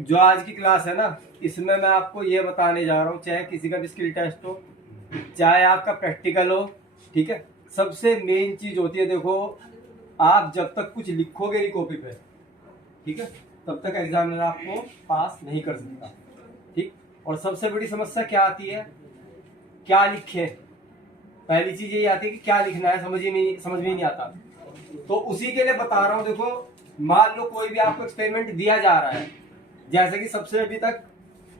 जो आज की क्लास है ना, इसमें मैं आपको ये बताने जा रहा हूँ, चाहे किसी का भी स्किल टेस्ट हो, चाहे आपका प्रैक्टिकल हो, ठीक है। सबसे मेन चीज होती है, देखो, आप जब तक कुछ लिखोगे नहीं कॉपी पे, ठीक है, तब तक एग्जामिनर आपको पास नहीं कर सकता, ठीक। और सबसे बड़ी समस्या क्या आती है, क्या लिखे। पहली चीज यही आती है कि क्या लिखना है, समझ में ही नहीं आता। तो उसी के लिए बता रहा हूँ। देखो, मान लो कोई भी आपको एक्सपेरिमेंट दिया जा रहा है, जैसे कि सबसे अभी तक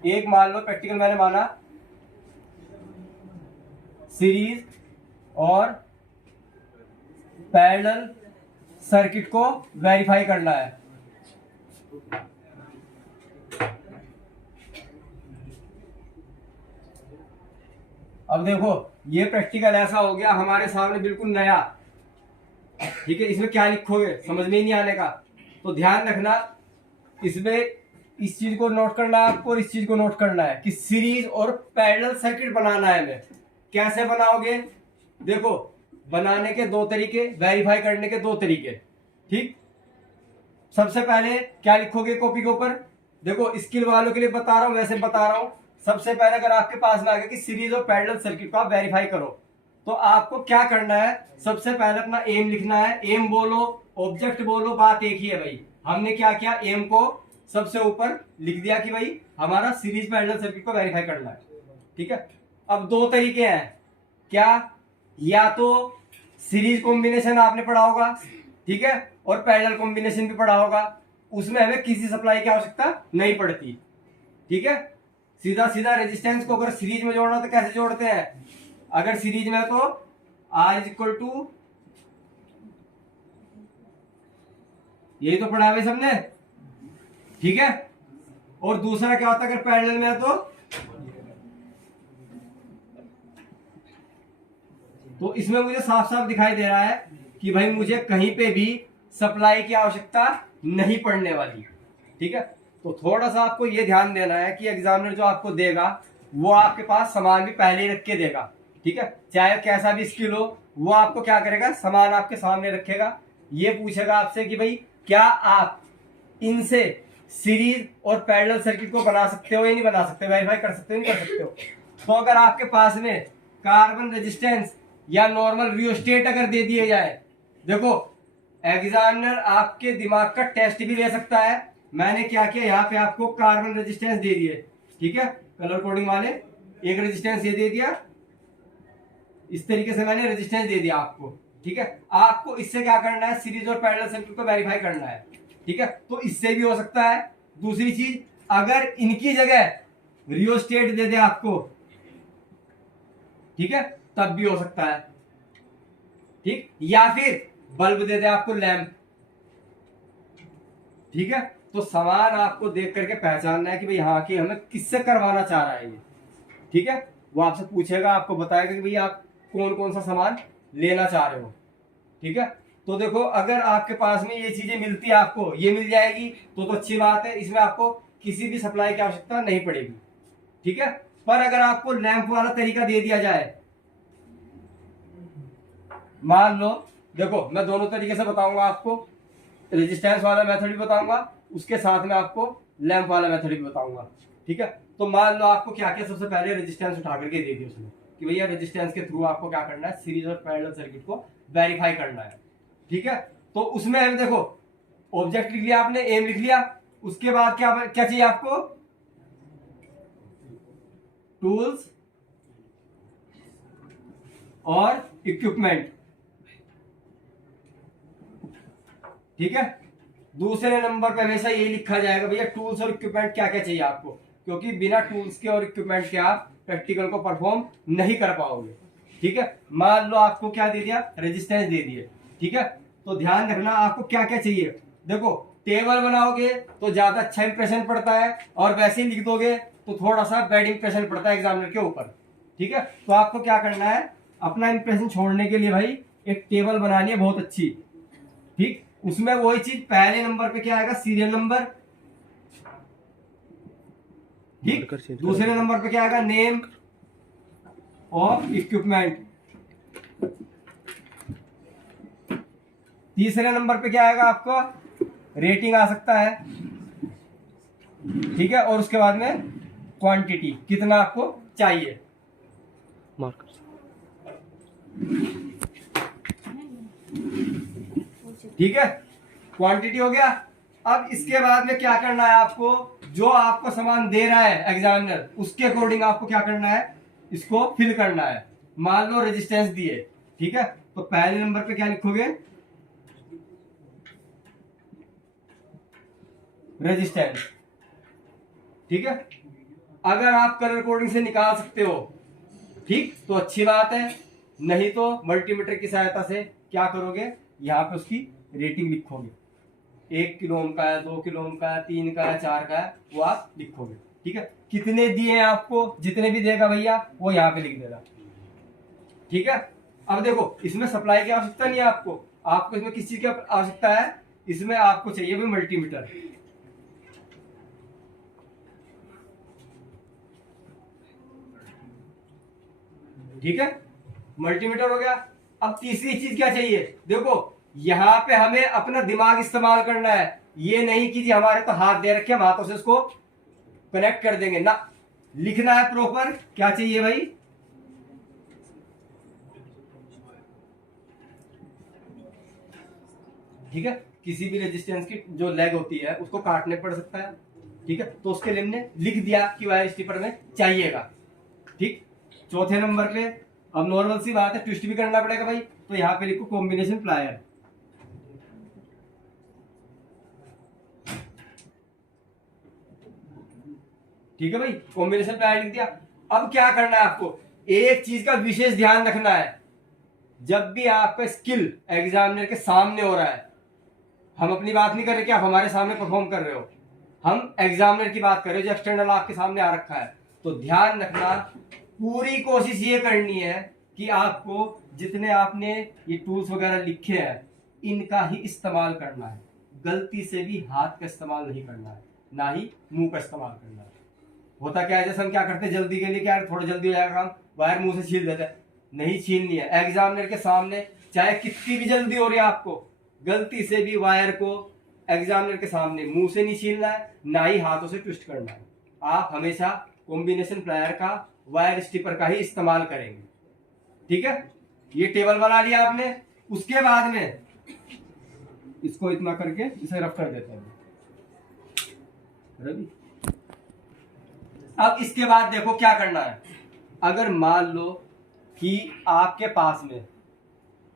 एक मान लो प्रैक्टिकल मैंने माना, सीरीज और पैरेलल सर्किट को वेरीफाई करना है। अब देखो, ये प्रैक्टिकल ऐसा हो गया हमारे सामने बिल्कुल नया, ठीक है। इसमें क्या लिखोगे समझ में ही नहीं आने का। तो ध्यान रखना, इसमें इस चीज को नोट करना है आपको और इस चीज को नोट करना है कि सीरीज और पैरेलल सर्किट बनाना है हमें। कैसे बनाओगे, देखो, बनाने के दो तरीके, वेरीफाई करने के दो तरीके, ठीक। सबसे पहले क्या लिखोगे कॉपी के ऊपर, देखो स्किल वालों के लिए बता रहा हूं, वैसे बता रहा हूं। सबसे पहले अगर आपके पास में आ गया कि सीरीज और पैरेलल सर्किट को आप वेरीफाई करो, तो आपको क्या करना है, सबसे पहले अपना एम लिखना है। एम बोलो, ऑब्जेक्ट बोलो, बात एक ही है भाई। हमने क्या किया, एम को सबसे ऊपर लिख दिया कि भाई हमारा सीरीज पैरेलल सर्किट को वेरीफाई करना है, ठीक है। अब दो तरीके हैं, क्या, या तो सीरीज कॉम्बिनेशन आपने पढ़ा होगा, ठीक है, और पैरेलल कॉम्बिनेशन भी पढ़ा होगा, उसमें हमें किसी सप्लाई की आवश्यकता नहीं पड़ती, ठीक है। सीधा सीधा रेजिस्टेंस को अगर सीरीज में जोड़ना तो कैसे जोड़ते हैं, अगर सीरीज में तो R इज इक्वल टू, यही तो पढ़ा है सबने, ठीक है। और दूसरा क्या होता है अगर पैरेलल में है तो इसमें मुझे साफ साफ दिखाई दे रहा है कि भाई मुझे कहीं पे भी सप्लाई की आवश्यकता नहीं पड़ने वाली, ठीक है। तो थोड़ा सा आपको ये ध्यान देना है कि एग्जामिनर जो आपको देगा वो आपके पास सामान भी पहले ही रख के देगा, ठीक है। चाहे कैसा भी स्किल हो, वो आपको क्या करेगा, सामान आपके सामने रखेगा। ये पूछेगा आपसे कि भाई क्या आप इनसे सीरीज और पैरेलल सर्किट को बना सकते हो या नहीं बना सकते, वेरीफाई कर सकते हो नहीं कर सकते हो। तो अगर आपके पास में कार्बन रेजिस्टेंस या नॉर्मल रियोस्टेट अगर दे दिए जाए, देखो एग्जामिनर आपके दिमाग का टेस्ट भी ले सकता है। मैंने क्या किया, यहाँ पे आपको कार्बन रेजिस्टेंस दे दिए, ठीक है, कलर कोडिंग वाले, एक रेजिस्टेंस ये दे दिया, इस तरीके से मैंने रेजिस्टेंस दे दिया आपको, ठीक है। आपको इससे क्या करना है, सीरीज और पैरेलल सर्किट को वेरीफाई करना है, ठीक है। तो इससे भी हो सकता है। दूसरी चीज, अगर इनकी जगह रियोस्टेट दे दे आपको, ठीक है, तब भी हो सकता है, ठीक। या फिर बल्ब दे दे आपको, लैंप, ठीक है। तो सामान आपको देख करके पहचानना है कि भाई हाँ कि हमें किससे करवाना चाह रहा है ये, ठीक है। वो आपसे पूछेगा, आपको बताएगा कि भाई आप कौन कौन सा सामान लेना चाह रहे हो, ठीक है। तो देखो, अगर आपके पास में ये चीजें मिलती है, आपको ये मिल जाएगी तो अच्छी बात है, इसमें आपको किसी भी सप्लाई की आवश्यकता नहीं पड़ेगी, ठीक है। पर अगर आपको लैंप वाला तरीका दे दिया जाए, मान लो, देखो मैं दोनों तरीके से बताऊंगा आपको, रेजिस्टेंस वाला मेथड भी बताऊंगा, उसके साथ में आपको लैंप वाला मेथड भी बताऊंगा, ठीक है। तो मान लो आपको क्या क्या, सबसे पहले रेजिस्टेंस उठा करके दे दिया उसने कि भैया रेजिस्टेंस के थ्रू आपको क्या करना है, सीरीज और पैरेलल सर्किट को वेरीफाई करना है, ठीक है। तो उसमें हम देखो, ऑब्जेक्ट लिख लिया आपने, एम लिख लिया, उसके बाद क्या क्या चाहिए आपको, टूल्स और इक्विपमेंट, ठीक है। दूसरे नंबर पे हमेशा यही लिखा जाएगा भैया टूल्स और इक्विपमेंट क्या क्या चाहिए आपको, क्योंकि बिना टूल्स के और इक्विपमेंट के आप प्रैक्टिकल को परफॉर्म नहीं कर पाओगे, ठीक है। मान लो आपको क्या दे दिया, रेजिस्टेंस दे दिए, ठीक है। तो ध्यान रखना आपको क्या क्या चाहिए। देखो, टेबल बनाओगे तो ज्यादा अच्छा इंप्रेशन पड़ता है, और वैसे ही लिख दोगे तो थोड़ा सा बैड इंप्रेशन पड़ता है एग्जामिनर के ऊपर, ठीक है। तो आपको क्या करना है, अपना इंप्रेशन छोड़ने के लिए भाई एक टेबल बनानी है बहुत अच्छी, ठीक। उसमें वही चीज, पहले नंबर पे क्या आएगा, सीरियल नंबर, ठीक। दूसरे नंबर पे क्या आएगा, नेम ऑफ इक्विपमेंट, तीसरे नंबर पे क्या आएगा आपको, रेटिंग आ सकता है, ठीक है, और उसके बाद में क्वांटिटी कितना आपको चाहिए। ठीक है, क्वांटिटी हो गया। अब इसके बाद में क्या करना है आपको, जो आपको सामान दे रहा है एग्जामिनर उसके अकॉर्डिंग आपको क्या करना है, इसको फिल करना है। मान लो रेजिस्टेंस दिए, ठीक है, तो पहले नंबर पे क्या लिखोगे, रेजिस्टेंस। ठीक है, अगर आप कलर कोडिंग से निकाल सकते हो ठीक तो अच्छी बात है, नहीं तो मल्टीमीटर की सहायता से क्या करोगे, यहां पे उसकी रेटिंग लिखोगे, 1 किलो ओम का है, 2 किलो ओम का है, 3 का है, 4 का है, वो आप लिखोगे। ठीक है, कितने दिए हैं आपको, जितने भी देगा भैया वो यहाँ पे लिख देगा। ठीक है, अब देखो इसमें सप्लाई की आवश्यकता नहीं है आपको, आपको इसमें किस चीज की आवश्यकता है, इसमें आपको चाहिए भाई मल्टीमीटर। ठीक है, मल्टीमीटर हो गया। अब तीसरी चीज क्या चाहिए, देखो यहां पे हमें अपना दिमाग इस्तेमाल करना है, ये नहीं कि जी हमारे तो हाथ दे रखे हम हाथों से इसको कनेक्ट कर देंगे ना, लिखना है प्रॉपर। क्या चाहिए भाई, ठीक है, किसी भी रेजिस्टेंस की जो लेग होती है उसको काटने पड़ सकता है। ठीक है, तो उसके लिए हमने लिख दिया कि वायर स्टिपर में चाहिएगा। ठीक, चौथे नंबर पे अब नॉर्मल सी बात है, ट्विस्ट भी करना पड़ेगा भाई, तो यहां पे लिखो कॉम्बिनेशन प्लायर। ठीक है भाई, कॉम्बिनेशन प्लायर लिख दिया। अब क्या करना है आपको, एक चीज का विशेष ध्यान रखना है, जब भी आपका स्किल एग्जामिनर के सामने हो रहा है, हम अपनी बात नहीं कर रहे कि आप हमारे सामने परफॉर्म कर रहे हो, हम एग्जामिनर की बात कर रहे हो जो एक्सटर्नल आपके सामने आ रखा है, तो ध्यान रखना, पूरी कोशिश ये करनी है कि आपको जितने आपने ये टूल्स वगैरह लिखे हैं इनका ही इस्तेमाल करना है, गलती से भी हाथ का इस्तेमाल नहीं करना है, ना ही मुंह का इस्तेमाल करना है। होता क्या है, जैसे हम क्या करते हैं जल्दी के लिए, क्या थोड़ा जल्दी हो जाएगा काम, वायर मुंह से छील देते हैं, नहीं छीलनी है। एग्जामिनर के सामने चाहे कितनी भी जल्दी हो रही है आपको, गलती से भी वायर को एग्जामिनर के सामने मुंह से नहीं छीलना है, ना ही हाथों से ट्विस्ट करना है। आप हमेशा कॉम्बिनेशन प्लायर का, वायर स्टिपर का ही इस्तेमाल करेंगे। ठीक है, ये टेबल बना लिया आपने, उसके बाद में इसको इतना करके इसे रफ कर देते हैं रवि। अब इसके बाद देखो क्या करना है, अगर मान लो कि आपके पास में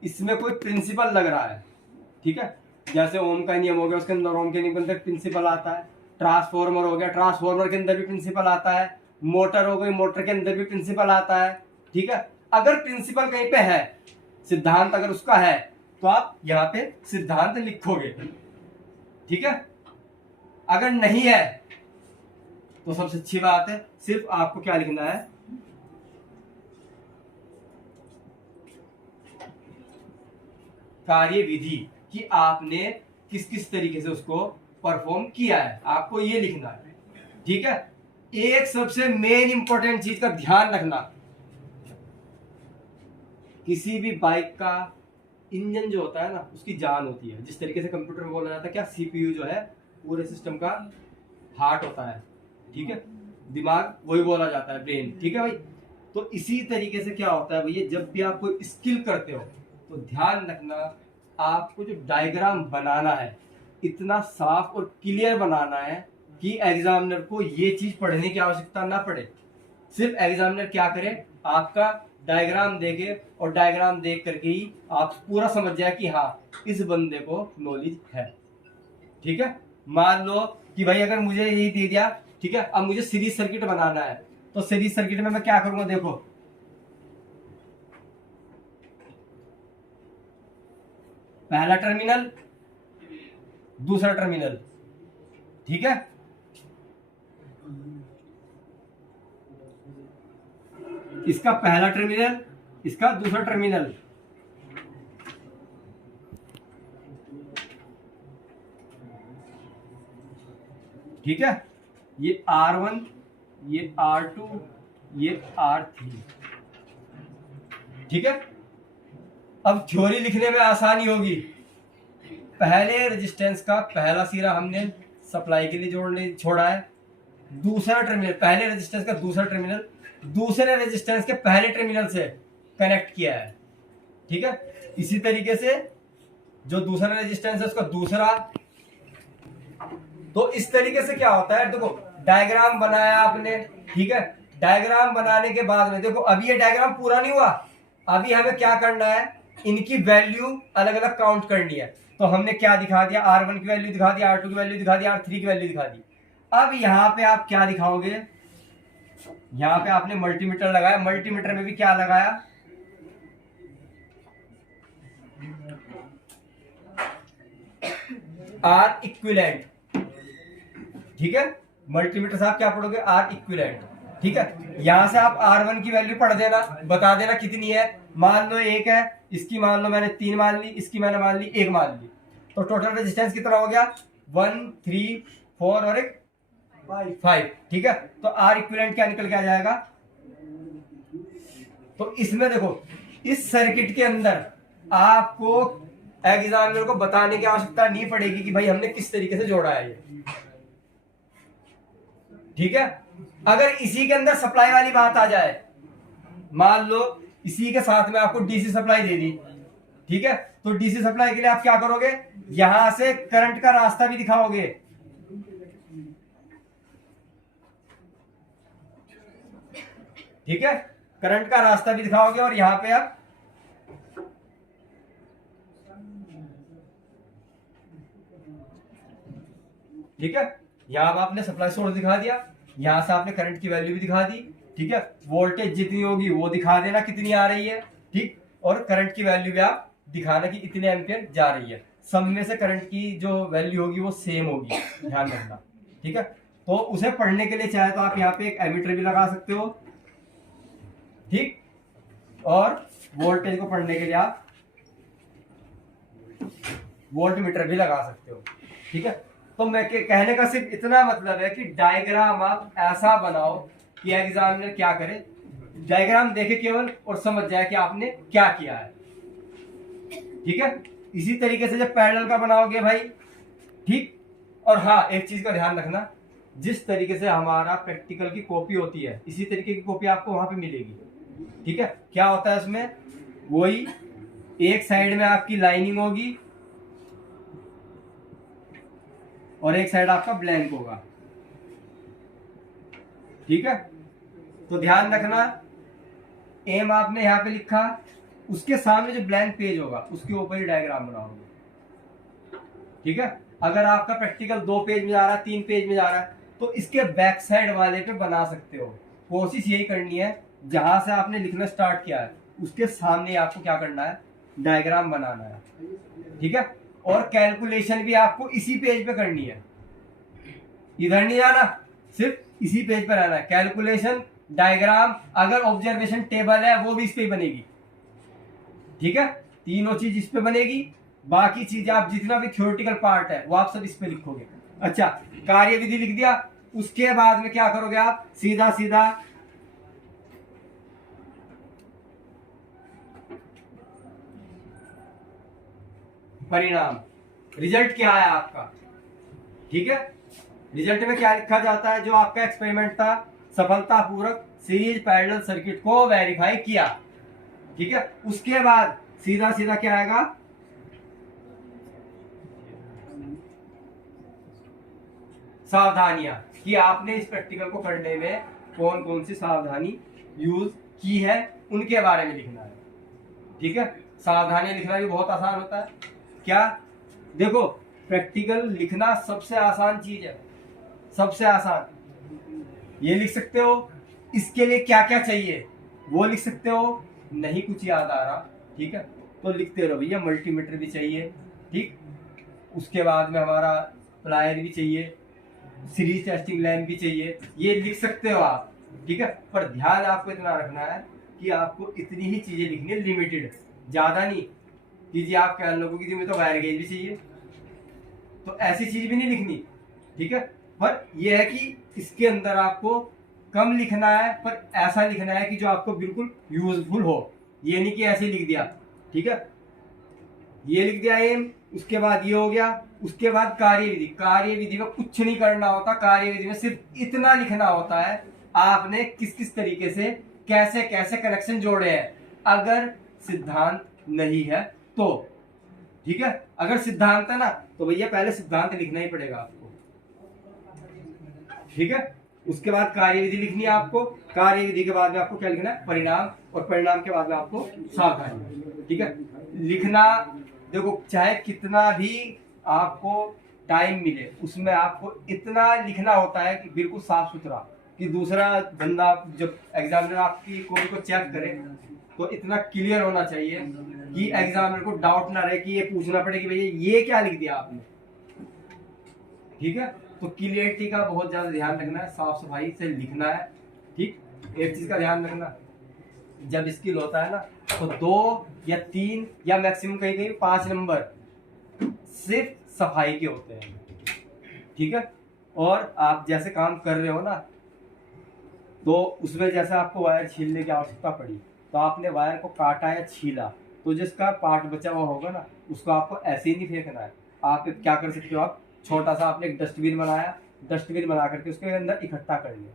इसमें कोई प्रिंसिपल लग रहा है, ठीक है, जैसे ओम का नियम हो गया, उसके अंदर ओम के नियम के अंदर प्रिंसिपल आता है, ट्रांसफॉर्मर हो गया, ट्रांसफॉर्मर के अंदर भी प्रिंसिपल आता है, मोटर हो गई, मोटर के अंदर भी प्रिंसिपल आता है। ठीक है, अगर प्रिंसिपल कहीं पे है, सिद्धांत अगर उसका है, तो आप यहाँ पे सिद्धांत लिखोगे। ठीक है, अगर नहीं है तो सबसे अच्छी बात है, सिर्फ आपको क्या लिखना है, कार्य विधि, कि आपने किस किस तरीके से उसको परफॉर्म किया है, आपको ये लिखना है। ठीक है, एक सबसे मेन इंपॉर्टेंट चीज का ध्यान रखना, किसी भी बाइक का इंजन जो होता है ना, उसकी जान होती है, जिस तरीके से कंप्यूटर में बोला जाता है क्या, सीपीयू जो है पूरे सिस्टम का हार्ट होता है। ठीक है, दिमाग वही बोला जाता है, ब्रेन। ठीक है भाई, तो इसी तरीके से क्या होता है भैया, जब भी आप कोई स्किल करते हो तो ध्यान रखना, आपको जो डायग्राम बनाना है इतना साफ और क्लियर बनाना है कि एग्जामिनर को ये चीज पढ़ने की आवश्यकता ना पड़े। सिर्फ एग्जामिनर क्या करे, आपका डायग्राम देखे और डायग्राम देख करके ही आप पूरा समझ जाए कि हाँ इस बंदे को नॉलेज है। ठीक है, मान लो कि भाई अगर मुझे यही दे दिया, ठीक है, अब मुझे सीरीज सर्किट बनाना है, तो सीरीज सर्किट में मैं क्या करूंगा, देखो पहला टर्मिनल, दूसरा टर्मिनल। ठीक है, इसका पहला टर्मिनल, इसका दूसरा टर्मिनल। ठीक है, ये R1, ये R2, ये R3। ठीक है, अब थ्योरी लिखने में आसानी होगी, पहले रेजिस्टेंस का पहला सिरा हमने सप्लाई के लिए छोड़ा है, दूसरा टर्मिनल, पहले रेजिस्टेंस का दूसरा टर्मिनल दूसरे रेजिस्टेंस के पहले टर्मिनल से कनेक्ट किया है। ठीक है, इसी तरीके से जो दूसरा रेजिस्टेंस है उसका दूसरा। तो इस तरीके से क्या होता है, देखो डायग्राम बनाया आपने। ठीक है, डायग्राम बनाने के बाद में देखो अभी ये डायग्राम पूरा नहीं हुआ, अभी हमें क्या करना है, इनकी वैल्यू अलग अलग काउंट करनी है। तो हमने क्या दिखा दिया, R1 की वैल्यू दिखा दी, R2 की वैल्यू दिखा दी, R3 की वैल्यू दिखा दी। अब यहाँ पे आप क्या दिखाओगे, यहाँ पे आपने मल्टीमीटर लगाया, मल्टीमीटर में भी क्या लगाया, आर इक्विवेलेंट। ठीक है, मल्टीमीटर से आप क्या पढ़ोगे, आर इक्विवेलेंट। ठीक है, यहां से आप R1 की वैल्यू पढ़ देना, बता देना कितनी है। मान लो 1 है, इसकी मान लो मैंने 3 मान ली, इसकी मैंने मान ली 1 मान ली। तो टोटल रेजिस्टेंस कितना हो गया, 1 3 4 और 1 5। ठीक है, तो आर इक्विवेलेंट क्या निकल के आ जाएगा। तो इसमें देखो इस सर्किट के अंदर आपको एग्जामिनर को बताने की आवश्यकता नहीं पड़ेगी कि भाई हमने किस तरीके से जोड़ा है ये। ठीक है, अगर इसी के अंदर सप्लाई वाली बात आ जाए, मान लो इसी के साथ में आपको डीसी सप्लाई दे दी। ठीक है, तो डीसी सप्लाई के लिए आप क्या करोगे, यहां से करंट का रास्ता भी दिखाओगे। ठीक है, करंट का रास्ता भी दिखाओगे और यहां पे आप ठीक है, यहां आपने सप्लाई सोर्स दिखा दिया, यहां से आपने करंट की वैल्यू भी दिखा दी। ठीक है, वोल्टेज जितनी होगी वो दिखा देना कितनी आ रही है। ठीक, और करंट की वैल्यू भी आप दिखाना कि इतने एम्पियर जा रही है। सब में से करंट की जो वैल्यू होगी वो सेम होगी, ध्यान रखना। ठीक है, तो उसे पढ़ने के लिए चाहे तो आप यहाँ पे एक एमीटर भी लगा सकते हो। ठीक, और वोल्टेज को पढ़ने के लिए आप वोल्टमीटर भी लगा सकते हो। ठीक है, तो मैं कहने का सिर्फ इतना मतलब है कि डायग्राम आप ऐसा बनाओ कि एग्जामिनर क्या करे, डायग्राम देखे केवल और समझ जाए कि आपने क्या किया है। ठीक है, इसी तरीके से जब पैरेलल का बनाओगे भाई। ठीक, और हाँ एक चीज का ध्यान रखना, जिस तरीके से हमारा प्रैक्टिकल की कॉपी होती है इसी तरीके की कॉपी आपको वहां पे मिलेगी। ठीक है, क्या होता है उसमें, वही एक साइड में आपकी लाइनिंग होगी और एक साइड आपका ब्लैंक होगा। ठीक है, तो ध्यान रखना, एम आपने यहां पे लिखा, उसके सामने जो ब्लैंक पेज होगा उसके ऊपर ही डायग्राम बनाओगे। ठीक है, अगर आपका प्रैक्टिकल 2 पेज में जा रहा है, 3 पेज में जा रहा है, तो इसके बैक साइड वाले पे बना सकते हो। कोशिश यही करनी है, जहां से आपने लिखना स्टार्ट किया है उसके सामने आपको क्या करना है, डायग्राम बनाना है। ठीक है, और कैलकुलेशन भी आपको इसी पेज पे करनी है, इधर नहीं जाना, सिर्फ इसी पेज पर रहना है। कैलकुलेशन, डायग्राम, अगर ऑब्जर्वेशन टेबल है वो भी इस पे बनेगी। ठीक है, तीनों चीज इस पे बनेगी, बाकी चीज आप जितना भी थ्योरेटिकल पार्ट है वो आप सब इस पे लिखोगे। अच्छा, कार्य विधि लिख दिया, उसके बाद में क्या करोगे आप, सीधा सीधा परिणाम, रिजल्ट क्या है आपका। ठीक है, रिजल्ट में क्या लिखा जाता है, जो आपका एक्सपेरिमेंट था सफलतापूर्वक सीरीज पैरेलल सर्किट को वेरीफाई किया। ठीक है, उसके बाद सीधा सीधा क्या आएगा, सावधानियां, कि आपने इस प्रैक्टिकल को करने में कौन कौन सी सावधानी यूज की है उनके बारे में लिखना है। ठीक है, सावधानियां लिखना भी बहुत आसान होता है। क्या, देखो प्रैक्टिकल लिखना सबसे आसान चीज है, सबसे आसान। ये लिख सकते हो, इसके लिए क्या क्या चाहिए वो लिख सकते हो। नहीं कुछ याद आ रहा, ठीक है, तो लिखते रहो भैया, मल्टीमीटर भी चाहिए। ठीक, उसके बाद में हमारा प्लायर भी चाहिए, सीरीज टेस्टिंग लैंप भी चाहिए, ये लिख सकते हो आप। ठीक है, पर ध्यान आपको इतना रखना है कि आपको इतनी ही चीजें लिखनी है, लिमिटेड, ज्यादा नहीं। कीजिए आप कह लोगों की जिम्मे तो वायर गेज भी चाहिए, तो ऐसी चीज भी नहीं लिखनी। ठीक है, पर यह है कि इसके अंदर आपको कम लिखना है, पर ऐसा लिखना है कि जो आपको बिल्कुल यूजफुल हो, ये नहीं कि ऐसे लिख दिया। ठीक है, ये लिख दिया एम, उसके बाद ये हो गया, उसके बाद कार्यविधि। कार्यविधि में कुछ नहीं करना होता, कार्यविधि में सिर्फ इतना लिखना होता है आपने किस किस तरीके से कैसे कैसे कनेक्शन जोड़े हैं। अगर सिद्धांत नहीं है तो ठीक है, अगर सिद्धांत है ना तो भैया पहले सिद्धांत लिखना ही पड़ेगा आपको, ठीक है। उसके बाद कार्यविधि लिखनी है आपको, कार्यविधि के बाद में आपको क्या लिखना है, परिणाम, और परिणाम के बाद में आपको सावधानी, ठीक है। लिखना देखो चाहे कितना भी आपको टाइम मिले उसमें आपको इतना लिखना होता है कि बिल्कुल साफ सुथरा, कि दूसरा बंदा जब एग्जामिनर आपकी कॉपी को चेक करे तो इतना क्लियर होना चाहिए कि एग्जामिनर को डाउट ना रहे कि ये पूछना पड़े कि भैया ये क्या लिख दिया आपने, ठीक है। तो क्लियरिटी का बहुत ज्यादा ध्यान रखना है, साफ सफाई से लिखना है, ठीक। एक चीज का ध्यान रखना, जब स्किल होता है ना तो 2 या 3 या मैक्सिमम कहीं कहीं 5 नंबर सिर्फ सफाई के होते हैं, ठीक है। और आप जैसे काम कर रहे हो ना तो उसमें जैसे आपको वायर छीलने की आवश्यकता पड़ी तो आपने वायर को काटा या छीला तो जिसका पार्ट बचा हुआ होगा ना उसको आपको ऐसे ही नहीं फेंकना है। आप क्या कर सकते हो, आप छोटा सा आपने एक डस्टबिन बनाया, डस्टबिन बना करके उसके अंदर इकट्ठा कर लिया,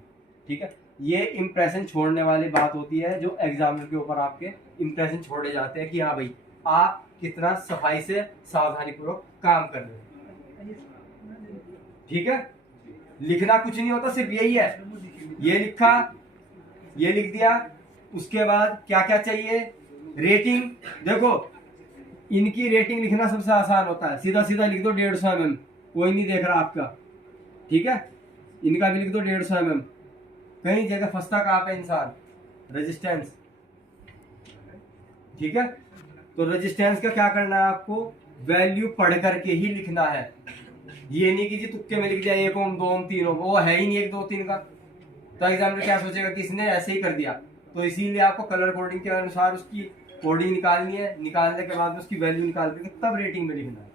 ठीक है। ये इंप्रेशन छोड़ने वाली बात होती है जो एग्जामिनर के ऊपर आपके इंप्रेशन छोड़े जाते हैं कि हाँ भाई आप कितना सफाई से सावधानी पूर्वक काम कर रहे हो, ठीक है। लिखना कुछ नहीं होता, सिर्फ यही है, ये लिखा, ये लिख दिया, उसके बाद क्या क्या चाहिए, रेटिंग। देखो इनकी रेटिंग लिखना सबसे आसान होता है, सीधा सीधा लिख दो 150 mm, कोई नहीं देख रहा आपका, ठीक है। इनका भी लिख दो 150 mm, कई जगह फंसता कहाँ पे इंसान, रेजिस्टेंस, ठीक है। तो रेजिस्टेंस का क्या करना है आपको, वैल्यू पढ़ करके ही लिखना है, ये नहीं कि जी तुक्के में लिख दिया 1 ओम 2 ओम 3 ओम, वो है ही नहीं 1 2 3 का, तो एग्जामिनर क्या सोचेगा कि इसने ऐसे ही कर दिया। तो इसीलिए आपको कलर कोडिंग के अनुसार उसकी कोडिंग निकालनी है, निकालने के बाद उसकी वैल्यू निकाल करके तब रेटिंग में लिखना है,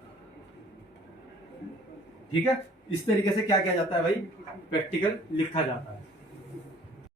ठीक है। इस तरीके से क्या किया जाता है भाई, प्रैक्टिकल लिखा जाता है।